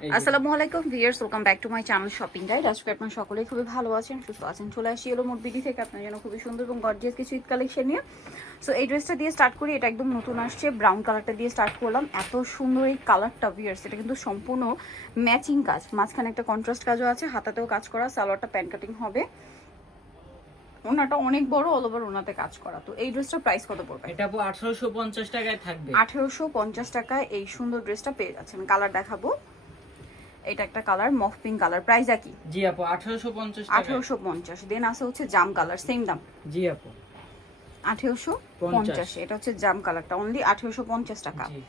আসসালামু আলাইকুম viewers welcome back to my channel shopping guide আজকে আপনারা সকলেই খুবই ভালো আছেন সুস্থ আছেন চলে আসি এলো মোট বিডি থেকে আপনার জন্য খুবই সুন্দর এবং গর্জিয়াস কিছু ঈদ কালেকশন নিয়ে। সো এই ড্রেসটা দিয়ে স্টার্ট করি এটা একদম নতুন আসছে ব্রাউন কালারটা দিয়ে স্টার্ট করলাম। এত সুন্দর এই কালারটা ভিয়ার্স এটা কিন্তু সম্পূর্ণ ম্যাচিং কাজ। মাঝখানে একটা কন্ট্রাস্ট কাজও আছে হাতাতেও কাজ করা সালোয়ারটা প্যান্ট কাটিং হবে। ওনাটা অনেক বড় অল ওভার ওনাতে কাজ করা। তো এই ড্রেসটার প্রাইস কত পড়বে? এটা আপু আঠারোশো পঞ্চাশ টাকায় থাকবে। আঠেরোশো পঞ্চাশ টাকায় এই সুন্দর ড্রেসটা পেয়ে যাচ্ছেন। কালার দেখাবো। এটা একটা colour mauve pink colour price একই। জি আপু আঠারোশো পঞ্চাশ টাকা আঠেরোশো পঞ্চাশ দেন আছে হচ্ছে জাম কালার সেম দাম। জি আপু। আঠেরোশো পঞ্চাশ এটা হচ্ছে জাম কালারটা অনলি আঠেরোশো পঞ্চাশ টাকা। জি।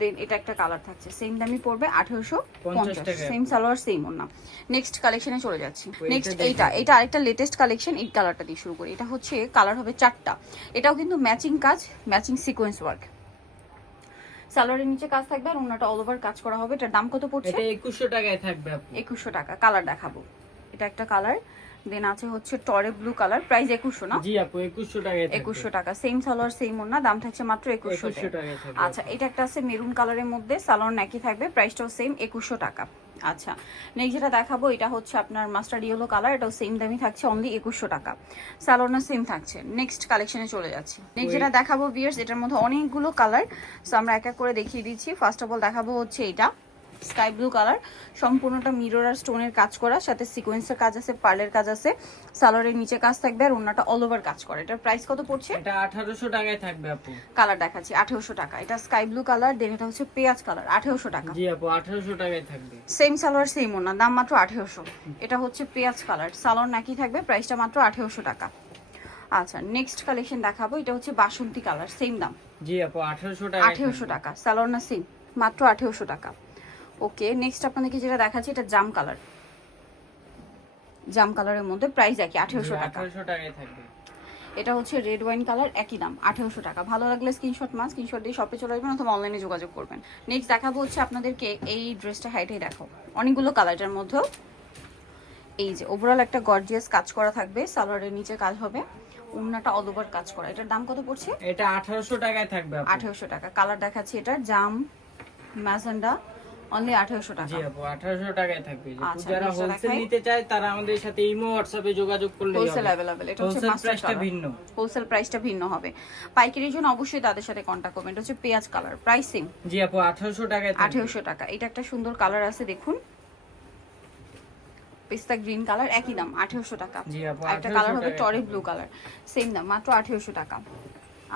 দেন এটা একটা কালার থাকছে সেম দামই পড়বে আঠেরোশো 50 পঞ্চাশ টাকা। সেম সালোয়ার সেম ওনা নেক্সট কালেকশনে চলে যাচ্ছি। নেক্সট। এইটা এটা আরেকটা লেটেস্ট কালেকশন এই কালারটা দিয়ে শুরু করি। এটা হচ্ছে কালার হবে চারটা। এটাও কিন্তু ম্যাচিং কাজ ম্যাচিং সিকোয়েন্স ওয়ার্ক সালোয়ারের নিচে কাজ থাকবে আর ওনাটা অল ওভার কাজ করা হবে। এটার দাম কত পড়ছে? এটা 2100 টাকায় থাকবে আপু। 2100 টাকা। কালার দেখাবো। এটা একটা কালার দেন আছে হচ্ছে টরে ব্লু কালার প্রাইস 2100 না? জি আপু 2100 টাকায় থাকবে। একুশশো টাকা। সেম সালোয়ার সেম ওনা। দাম থাকছে মাত্র 2100 টাকা আচ্ছা এটা একটা আছে মেরুন কালারের মধ্যে। সালোয়ার নাকি থাকবে। প্রাইসটাও সেম 2100 টাকা। আচ্ছা নেক্সট যেটা দেখাবো এটা হচ্ছে আপনার মাস্টার ইয়েলো কালার এটাও সেম দামই থাকছে অনলি একুশশো টাকা। স্যালোনও সেম থাকছে। নেক্সট কালেকশনে চলে যাচ্ছি। নেক্সট যেটা দেখাবো বিয়ার্স এটার মধ্যে অনেকগুলো কালার সো আমরা এক এক করে দেখিয়ে দিচ্ছি। ফার্স্ট অফ অল দেখাবো হচ্ছে এটা। Sky blue colour. সম্পূর্ণটা মিরর আর স্টোনের কাজ করা সাথে সিকোয়েন্সের কাজ আছে পার্লের কাজ আছে সালোয়ারের নিচে কাজ থাকবে আর অন্যটা অল ওভার কাজ করে। এটার প্রাইস কত পড়ছে? এটা আঠারোশো টাকায় থাকবে আপু। কালার দেখাচ্ছি আঠেরোশো টাকা। এটা স্কাই ব্লু কালার দেন এটা হচ্ছে পেঁয়াজ কালার আঠেরোশো টাকা। জি আপু আঠারোশো টাকায় থাকবে। সেম সালোয়ার সেম ওনা দাম মাত্র আঠেরোশো। এটা হচ্ছে পেঁয়াজ কালার সালোয়ার নাকি থাকবে প্রাইসটা মাত্র আঠেরোশো টাকা। আচ্ছা নেক্সট কালেকশন দেখাবো এটা হচ্ছে বাসন্তী কালার সেম দাম। জি আপু আঠারোশো টাকা আঠেরোশো টাকা সালোয়ার না সেম মাত্র আঠেরোশো টাকা। ওকে নেক্সট আপনাদেরকে যেটা দেখাচ্ছি এটা জাম কালার জাম কালারের মধ্যে প্রাইস একই আঠেরোশো টাকা। টাকায় থাকবে। এটা হচ্ছে রেড ওয়াইন কালার একই দাম আঠেরোশো টাকা। ভালো লাগলে স্ক্রিনশট মাস স্ক্রিনশট দিয়ে শপে চলে আসবেন অথবা অনলাইনে যোগাযোগ করবেন। নেক্সট দেখাবো হচ্ছে আপনাদেরকে এই ড্রেসটা হাইটেই দেখো। অনেকগুলো কালারটার মধ্যেও। এই যে ওভারঅল একটা গর্জিয়াস কাজ করা থাকবে সালোয়ারের নিচে কাজ হবে। উন্নাটা অল ওভার কাজ করা। এটার দাম কত পড়ছে? এটা আঠারোশো টাকায় থাকবে আঠেরোশো টাকা। কালার দেখাচ্ছি এটা জাম ম্যাজেন্ডা। অনলি আঠেরোশো টাকা। জি আপু আঠারোশো টাকায় থাকবে। আচ্ছা, যারা হোলসেল নিতে চায় তারা আমাদের সাথে ইমো হোয়াটসঅ্যাপে যোগাযোগ করলে হোলসেল অ্যাভেলেবেল এটা হচ্ছে হোলসেল প্রাইসটা ভিন্ন। হোলসেল প্রাইসটা ভিন্ন হবে। পাইকারির জন্য অবশ্যই তাদের সাথে কন্ট্যাক্ট করবেন। এটা হচ্ছে পেঁয়াজ কালার প্রাইসিং জি আপু আঠারোশো টাকায় থাকবে। আঠেরোশো টাকা। এটা একটা সুন্দর কালার আছে দেখুন। পিস্তা গ্রিন কালার একই দাম আঠেরোশো টাকা। জি আপু একটা কালার হবে টরে ব্লু কালার সেম দাম মাত্র আঠেরোশো টাকা।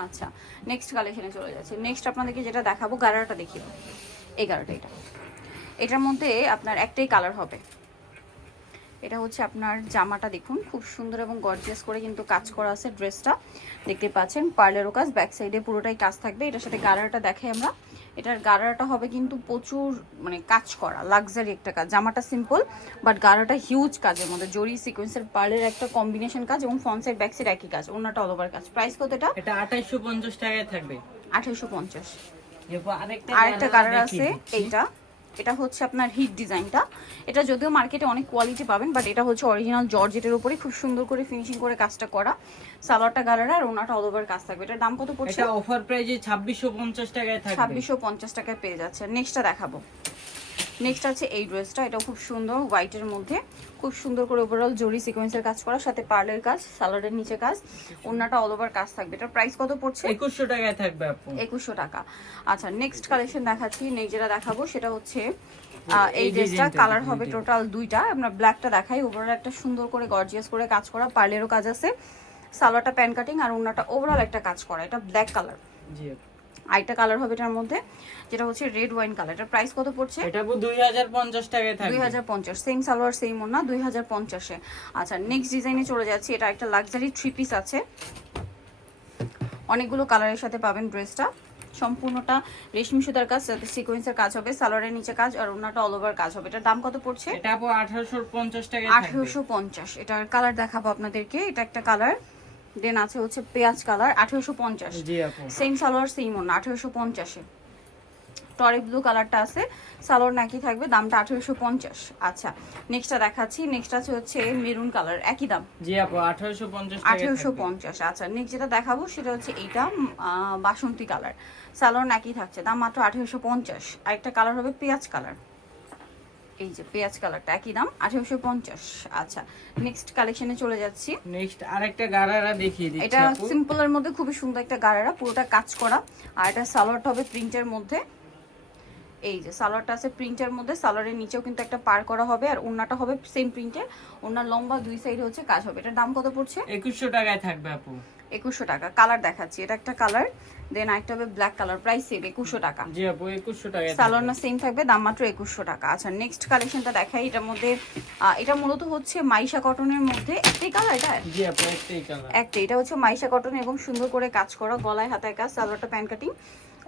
আচ্ছা নেক্সট কালেকশনে চলে যাচ্ছে। নেক্সট আপনাদেরকে যেটা দেখাবো গারাটা দেখিয়ে দাও এই গারাটা এটা। এটার মধ্যে আপনার একটাই কালার হবে। এটা হচ্ছে আপনার জামাটা দেখুন খুব সুন্দর এবং গর্জিয়াস করে কিন্তু কাজ করা আছে ড্রেসটা। দেখতে পাচ্ছেন পার্লেরও কাজ ব্যাক সাইডে পুরোটাই কাজ থাকবে। এটার সাথে গারাটা দেখাই আমরা। এটার গারাটা হবে কিন্তু প্রচুর মানে কাজ করা লাক্সারি একটা কাজ। জামাটা সিম্পল বাট গারাটা হিউজ কাজের মধ্যে। জরি সিকোয়েন্সের পার্লের একটা কম্বিনেশন কাজ এবং ফ্রন্ট সাইড ব্যাক সাইড একই কাজ অন্যটা অল ওভার কাজ। প্রাইস কত এটা? এটা আঠাইশো পঞ্চাশ টাকায় থাকবে। আঠারোশো পঞ্চাশ। আরেকটা কালার আছে এইটা। এটা হচ্ছে আপনার হিট ডিজাইনটা এটা যদিও মার্কেটে অনেক কোয়ালিটি পাবেন বাট এটা হচ্ছে অরিজিনাল জর্জেটের উপরে খুব সুন্দর করে ফিনিশিং করে কাজটা করা। সালোয়ারটা গালার আর ওনাটা অল ওভার কাজ থাকবে। এটার দাম কত পড়ছে? এটা অফার ছাব্বিশশো পঞ্চাশ টাকায় থাকবে। ছাব্বিশশো পঞ্চাশ টাকায় পেয়ে যাচ্ছে। নেক্সটটা দেখাবো। নেক্সট আছে এই ড্রেসটা এটাও খুব সুন্দর হোয়াইটের মধ্যে। খুব সুন্দর করে ওভারঅল জরি সিকোয়েন্সের কাজ করা সাথে পার্লের কাজ সালোয়ারের নিচে কাজ ওনাটা অল ওভার কাজ থাকবে। এটার প্রাইস কত পড়ছে? একুশশো টাকায় থাকবে আপু। একুশশো টাকা। আচ্ছা নেক্সট কালেকশন দেখাচ্ছি নেক্সট যেটা দেখাবো সেটা হচ্ছে এই ড্রেসটা কালার হবে টোটাল দুইটা। আমরা ব্ল্যাকটা দেখাই ওভারঅল একটা সুন্দর করে গর্জিয়াস করে কাজ করা পার্লেরও কাজ আছে। সালোয়ারটা প্যান কাটিং আর ওনাটা ওভারঅল একটা কাজ করা এটা ব্ল্যাক কালার জি। আরেকটা কালার হবে এটার মধ্যে যেটা হচ্ছে রেড ওয়াইন কালার এটার প্রাইস কত পড়ছে? এটা আপু দুই হাজার পঞ্চাশ টাকায় দুই থাকবে হাজার পঞ্চাশ সেম সালোয়ার সেম ওনা দুই হাজার পঞ্চাশে। আচ্ছা নেক্সট ডিজাইনে চলে যাচ্ছি। এটা একটা লাক্সারি থ্রি পিস আছে। অনেকগুলো কালারের সাথে পাবেন ড্রেসটা সম্পূর্ণটা রেশমি সুতার কাজ সাথে সিকোয়েন্সের কাজ হবে সালোয়ারের নিচে কাজ আর ওনাটা অল ওভার কাজ হবে। এটার দাম কত পড়ছে? এটা আপু আঠারোশো পঞ্চাশ টাকায় থাকবে। আঠেরোশো পঞ্চাশ। এটার কালার দেখাবো আপনাদেরকে। এটা একটা কালার দেন আছে হচ্ছে পেঁয়াজ কালার আঠেরোশো পঞ্চাশ। সেম সালোয়ার সেম ওনা আঠেরোশো পঞ্চাশে। টরে ব্লু কালারটা আছে সালোয়ার নাকি থাকবে দামটা আঠেরোশো পঞ্চাশ। আচ্ছা নেক্সটটা দেখাচ্ছি নেক্সট আছে হচ্ছে মেরুন কালার একই দাম। জি আপু আঠারোশো পঞ্চাশ আঠেরোশো পঞ্চাশ আচ্ছা নেক্সট যেটা দেখাবো সেটা হচ্ছে এইটা বাসন্তী কালার সালোয়ার নাকি থাকছে দাম মাত্র আঠেরোশো পঞ্চাশ। আরেকটা কালার হবে পেঁয়াজ কালার এই যে পেঁয়াজ কালারটা একই দাম আঠারোশো পঞ্চাশ। আচ্ছা নেক্সট কালেকশনে চলে যাচ্ছি। নেক্সট আরেকটা গারারা দেখিয়ে দিচ্ছি এটা সিম্পলের মধ্যে খুবই সুন্দর একটা গারারা পুরোটা কাজ করা। আর এটা সালোয়ারটা হবে প্রিন্টের মধ্যে। এই যে সালোয়ারটা আছে প্রিন্টের মধ্যে সালোয়ারের নিচেও কিন্তু একটা পার করা হবে আর ওড়নাটা হবে সেম প্রিন্টের ওড়নার লম্বা দুই সাইডে হচ্ছে কাজ হবে। এটার দাম কত পড়ছে? একুশশো টাকায় থাকবে আপু। একুশশো টাকা। কালার দেখাচ্ছি। এটা একটা কালার দেন একটা হবে ব্ল্যাক কালার প্রাইস সেম একুশশো টাকা। জি আপু একুশশো টাকায় সালোয়ার না সেম থাকবে দাম মাত্র একুশশো টাকা। আচ্ছা নেক্সট কালেকশনটা দেখাই। এটার মধ্যে এটা মূলত হচ্ছে মাইশা কটনের মধ্যে। একটাই কালার এটা? জি আপু একটাই কালার একটা এটা হচ্ছে মাইশা কটন এবং সুন্দর করে কাজ করা গলায় হাতায় কাজ সালোয়ারটা প্যান্ট কাটিং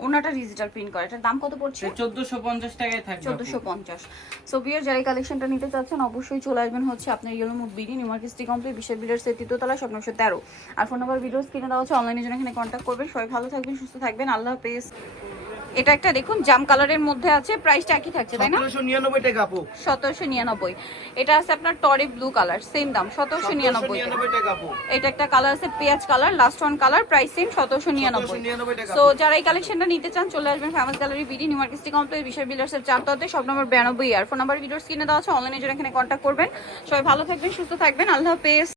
ওনাটা ডিজিটাল প্রিন্ট করা। এটার দাম কত পড়ছে? চোদ্দশো পঞ্চাশ টাকায় থাকবে আপু। চোদ্দশো পঞ্চাশ। সো বিয়ার যারা কালেকশনটা নিতে চাচ্ছেন অবশ্যই চলে আসবেন হচ্ছে আপনার yellow mood BD new market city complete বিশ্বের বিলের সেট তৃতীয়তলা নশো তেরো। আর ফোন নাম্বার ভিডিওস কিনে দেওয়া হচ্ছে অনলাইনে জন্য এখানে কন্ট্যাক্ট করবেন। সবাই ভালো থাকবেন সুস্থ থাকবেন। আল্লাহ হাফেজ। এটা একটা দেখুন জাম কালারের মধ্যে আছে প্রাইসটা একই থাকছে তাই না? সতেরোশো নিরানব্বই টাকা আপু। সতেরোশো নিরানব্বই। এটা আছে আপনার টরে ব্লু কালার সেম দাম সতেরোশো নিরানব্বই নিরানব্বই টাকা আপু। এটা একটা কালার আছে পেঁয়াজ colour last one colour price same সতেরোশো নিরানব্বই। নিরানব্বই টাকা সো যারা এই কালেকশনটা নিতে চান চলে আসবেন famous gallery BD new market city complex বিশাল বিল্ডার্সের চার ততে সব নম্বর বিরানব্বই আর ফোন নাম্বার ভিডিওস কিনে দেওয়া আছে অনলাইনে যারা এখানে কন্ট্যাক্ট করবেন। সবাই ভালো থাকবেন সুস্থ থাকবেন আল্লাহ হাফেজ।